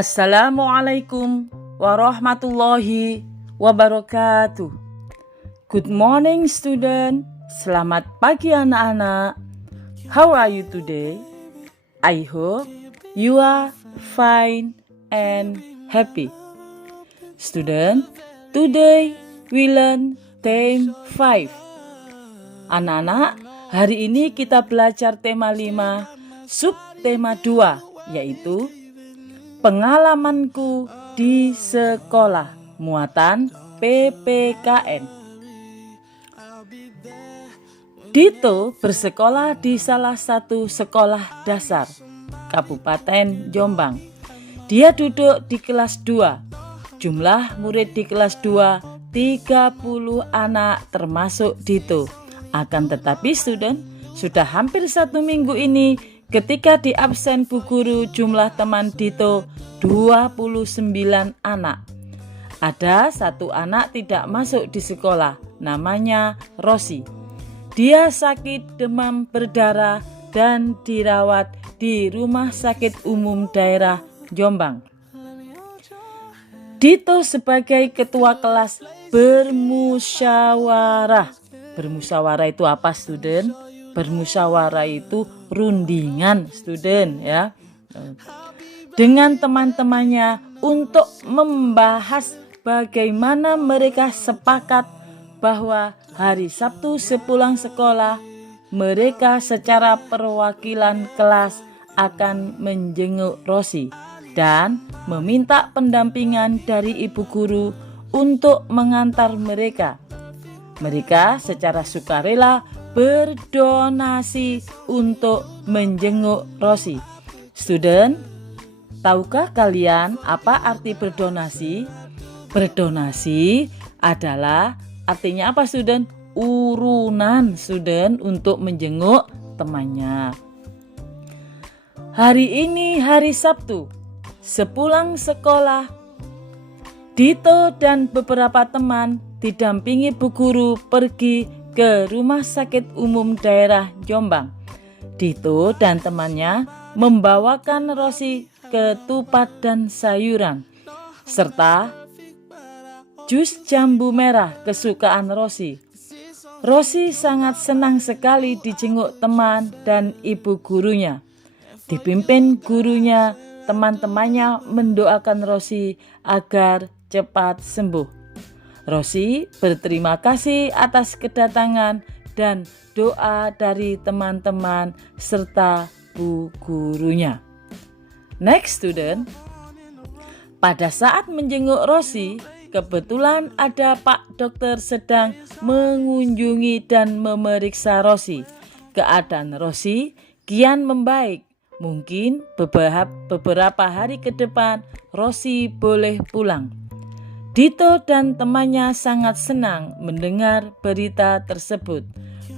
Assalamualaikum warahmatullahi wabarakatuh. Good morning student. Selamat pagi anak-anak. How are you today? I hope you are fine and happy. Student, today we learn theme 5. Anak-anak, hari ini kita belajar tema 5, subtema 2, yaitu pengalamanku di sekolah, muatan PPKN. Dito bersekolah di salah satu sekolah dasar Kabupaten Jombang. Dia duduk di kelas 2. Jumlah murid di kelas 2 30 anak termasuk Dito. Akan tetapi student, sudah hampir 1 minggu ini ketika di absen Bu Guru jumlah teman Dito 29 anak. Ada satu anak tidak masuk di sekolah, namanya Rosi. Dia sakit demam berdarah dan dirawat di Rumah Sakit Umum Daerah Jombang. Dito sebagai ketua kelas bermusyawarah. Bermusyawarah itu apa student? Bermusyawarah itu rundingan student ya, dengan teman-temannya untuk membahas bagaimana mereka sepakat bahwa hari Sabtu sepulang sekolah mereka secara perwakilan kelas akan menjenguk Rosi dan meminta pendampingan dari ibu guru untuk mengantar mereka. Mereka secara sukarela berdonasi untuk menjenguk Rosi. Student, tahukah kalian apa arti berdonasi? Berdonasi adalah artinya apa student? Urunan student untuk menjenguk temannya. Hari ini hari Sabtu, sepulang sekolah, Dito dan beberapa teman didampingi Bu Guru pergi ke Rumah Sakit Umum Daerah Jombang. Dito dan temannya membawakan Rosi ketupat dan sayuran, serta jus jambu merah kesukaan Rosi. Rosi sangat senang sekali dijenguk teman dan ibu gurunya. Dipimpin gurunya, teman-temannya mendoakan Rosi agar cepat sembuh. Rosi berterima kasih atas kedatangan dan doa dari teman-teman serta bu gurunya. Next student, pada saat menjenguk Rosi, kebetulan ada Pak Dokter sedang mengunjungi dan memeriksa Rosi. Keadaan Rosi kian membaik. Mungkin beberapa hari ke depan Rosi boleh pulang. Dito dan temannya sangat senang mendengar berita tersebut.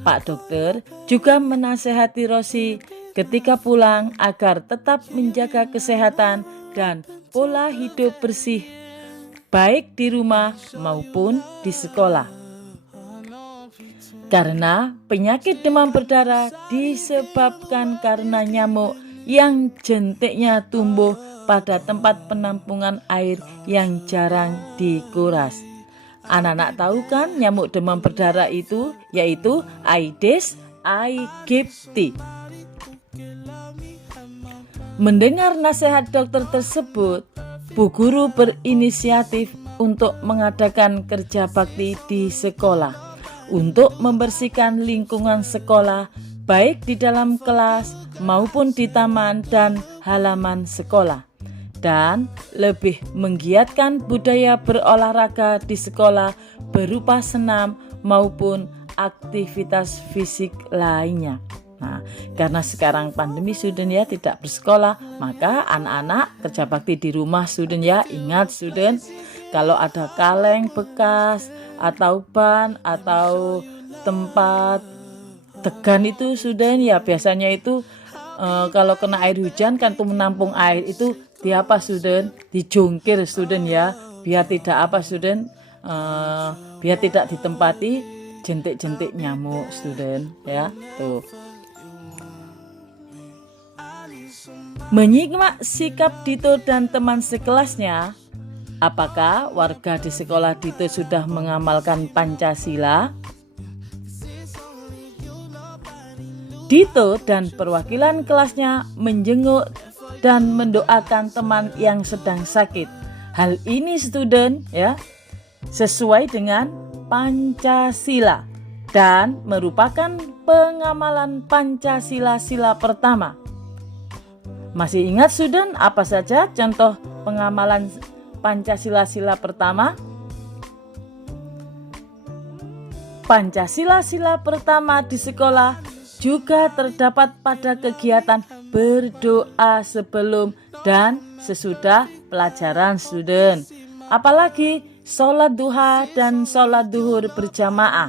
Pak Dokter juga menasehati Rosi ketika pulang agar tetap menjaga kesehatan dan pola hidup bersih, baik di rumah maupun di sekolah. Karena penyakit demam berdarah disebabkan karena nyamuk yang jentiknya tumbuh pada tempat penampungan air yang jarang dikuras. Anak-anak tahu kan nyamuk demam berdarah itu yaitu Aedes aegypti. Mendengar nasihat dokter tersebut, Bu Guru berinisiatif untuk mengadakan kerja bakti di sekolah untuk membersihkan lingkungan sekolah baik di dalam kelas maupun di taman dan halaman sekolah dan lebih menggiatkan budaya berolahraga di sekolah berupa senam maupun aktivitas fisik lainnya. Nah, karena sekarang pandemi student ya tidak bersekolah, maka anak-anak kerja bakti di rumah student ya. Ingat student, kalau ada kaleng bekas atau ban atau tempat degan itu student ya, biasanya itu kalau kena air hujan kan tuh menampung air itu di apa student, dijungkir student ya, biar tidak apa student, biar tidak ditempati jentik-jentik nyamuk student ya. Tuh. Menyimak sikap Dito dan teman sekelasnya, apakah warga di sekolah Dito sudah mengamalkan Pancasila? Dito dan perwakilan kelasnya menjenguk dan mendoakan teman yang sedang sakit. Hal ini student ya, sesuai dengan Pancasila dan merupakan pengamalan Pancasila sila pertama. Masih ingat student apa saja contoh pengamalan Pancasila sila pertama? Pancasila sila pertama di sekolah juga terdapat pada kegiatan berdoa sebelum dan sesudah pelajaran student. Apalagi sholat duha dan sholat duhur berjamaah.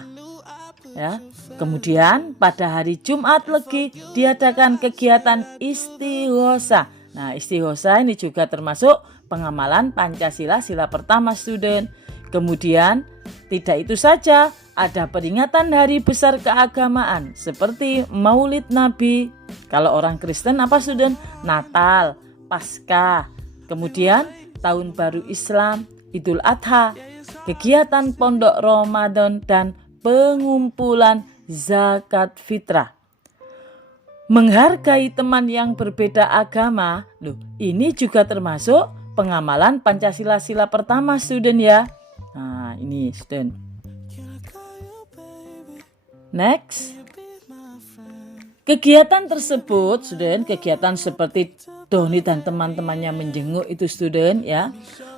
Ya. Kemudian pada hari Jumat Legi diadakan kegiatan istighosa. Nah, istighosa ini juga termasuk pengamalan Pancasila sila pertama student. Kemudian tidak itu saja, ada peringatan hari besar keagamaan seperti Maulid Nabi. Kalau orang Kristen apa student? Natal, Paskah. Kemudian Tahun Baru Islam, Idul Adha, kegiatan Pondok Ramadan dan pengumpulan zakat fitrah. Menghargai teman yang berbeda agama, ini juga termasuk pengamalan Pancasila sila pertama student ya. Nah, ini student. Next. Kegiatan tersebut student, kegiatan seperti Doni dan teman-temannya menjenguk itu student ya,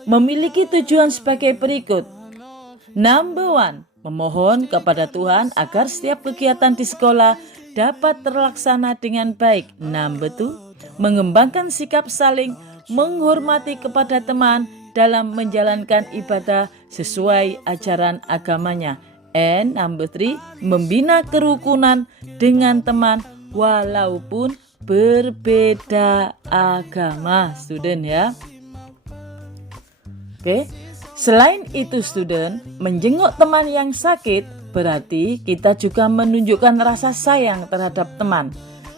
memiliki tujuan sebagai berikut. Number 1. Memohon kepada Tuhan agar setiap kegiatan di sekolah dapat terlaksana dengan baik. Number 2, mengembangkan sikap saling menghormati kepada teman dalam menjalankan ibadah sesuai ajaran agamanya. And number 3, membina kerukunan dengan teman walaupun berbeda agama, student ya. Oke. Selain itu student, menjenguk teman yang sakit berarti kita juga menunjukkan rasa sayang terhadap teman.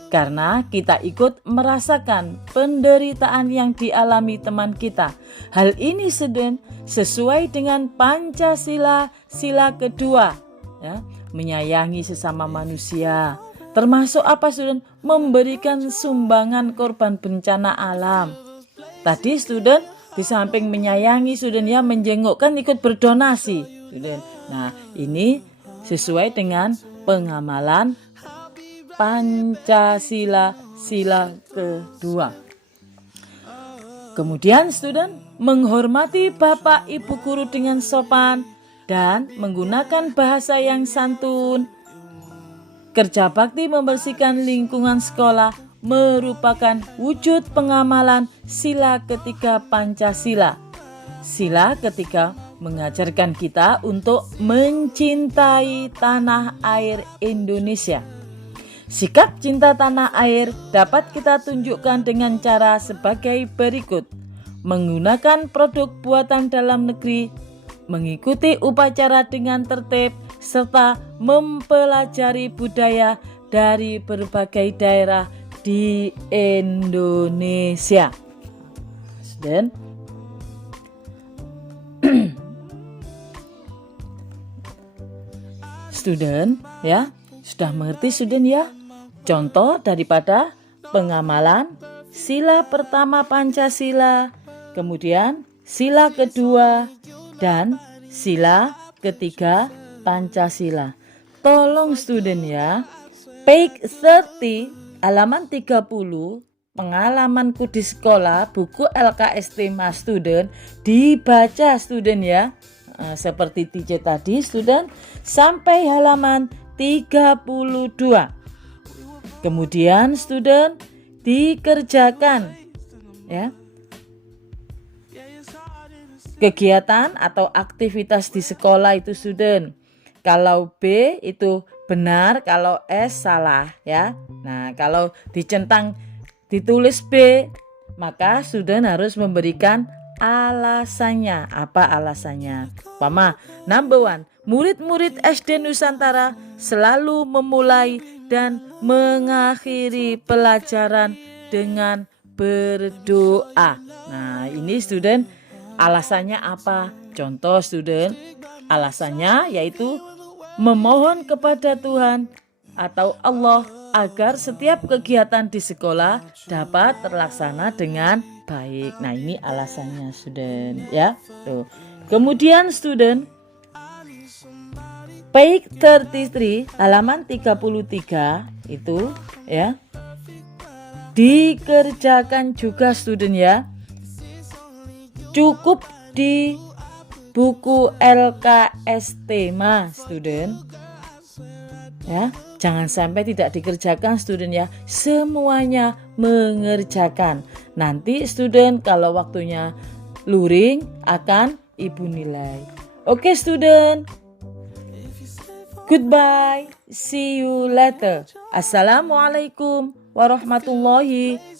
Karena kita ikut merasakan penderitaan yang dialami teman kita. Hal ini student sesuai dengan Pancasila sila kedua. Ya, menyayangi sesama manusia. Termasuk apa student? Memberikan sumbangan korban bencana alam. Tadi student di samping menyayangi student ya, menjenguk kan ikut berdonasi student. Nah, ini sesuai dengan pengamalan Pancasila sila kedua. Kemudian student menghormati bapak ibu guru dengan sopan dan menggunakan bahasa yang santun. Kerja bakti membersihkan lingkungan sekolah merupakan wujud pengamalan sila ketiga Pancasila. Sila ketiga mengajarkan kita untuk mencintai tanah air Indonesia. Sikap cinta tanah air dapat kita tunjukkan dengan cara sebagai berikut. Menggunakan produk buatan dalam negeri, mengikuti upacara dengan tertib, serta mempelajari budaya dari berbagai daerah di Indonesia. Dan student ya, sudah mengerti student ya contoh daripada pengamalan sila pertama Pancasila, kemudian sila kedua dan sila ketiga Pancasila. Tolong student ya, page 30 halaman 30 pengalamanku di sekolah, buku LKS tema student dibaca student ya. Seperti DJ tadi student sampai halaman 32. Kemudian student dikerjakan ya. Kegiatan atau aktivitas di sekolah itu student. Kalau B itu benar, kalau S salah ya. Nah, kalau ditulis B, maka student harus memberikan alasannya. Apa alasannya? Pama, number one, murid-murid SD Nusantara selalu memulai dan mengakhiri pelajaran dengan berdoa. Nah, ini student alasannya apa? Contoh student, alasannya yaitu memohon kepada Tuhan atau Allah agar setiap kegiatan di sekolah dapat terlaksana dengan baik. Nah, ini alasannya student ya. Tuh. Kemudian student page 33 halaman 33 itu ya. Dikerjakan juga student ya. Cukup di buku LKS tema student ya, jangan sampai tidak dikerjakan student ya, semuanya mengerjakan. Nanti student kalau waktunya luring akan ibu nilai. Oke student, goodbye, see you later. Assalamualaikum warahmatullahi